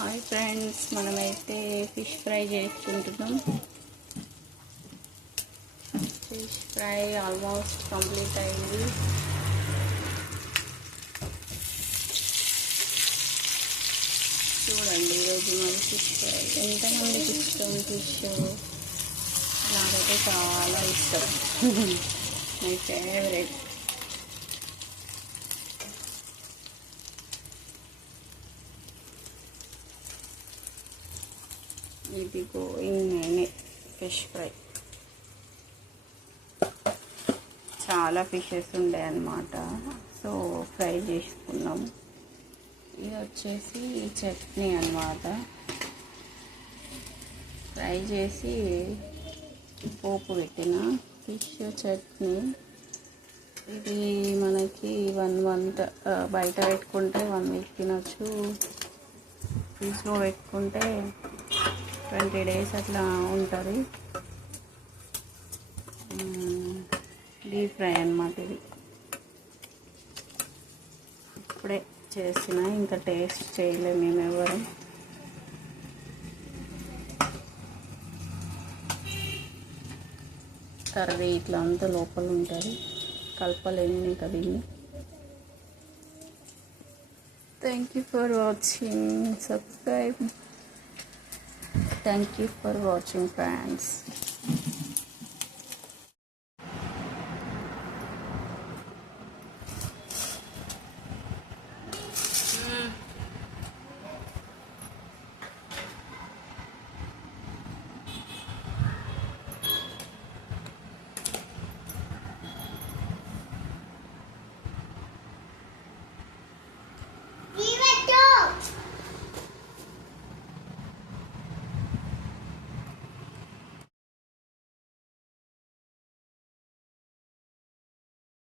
Hi friends, మనమైతే fish fry చేసుకుంటున్నాం. Fish fry almost complete అయింది. చూడండి, ఈరోజు మరి ఫిష్ ఫ్రై ఎంతమందికి ఇష్టం ఫిష్? నాకైతే చాలా ఇష్టం. My favourite. ఇది గోయింగ్ ఫిష్ ఫ్రై. చాలా ఫిషెస్ ఉండే అన్నమాట, సో ఫ్రై చేసుకున్నాం. ఇది వచ్చేసి చట్నీ అన్నమాట. ఫ్రై చేసి పోపు పెట్టిన ఫిష్ చట్నీ. ఇది మనకి బయట పెట్టుకుంటే 1 వీక్ తినచ్చు. ఫ్రిడ్జ్లో పెట్టుకుంటే 20 days అట్లా ఉంటుంది. డీప్ ఫ్రై అన్నమాట. ఇది ఇప్పుడే చేసిన, ఇంకా టేస్ట్ చేయలేము మేము ఎవరు. కర్రీ ఇట్లా అంతా లోపల ఉంటుంది, కలపలేము ఇంకా దీన్ని. Thank you for watching. Subscribe. Thank you for watching, friends.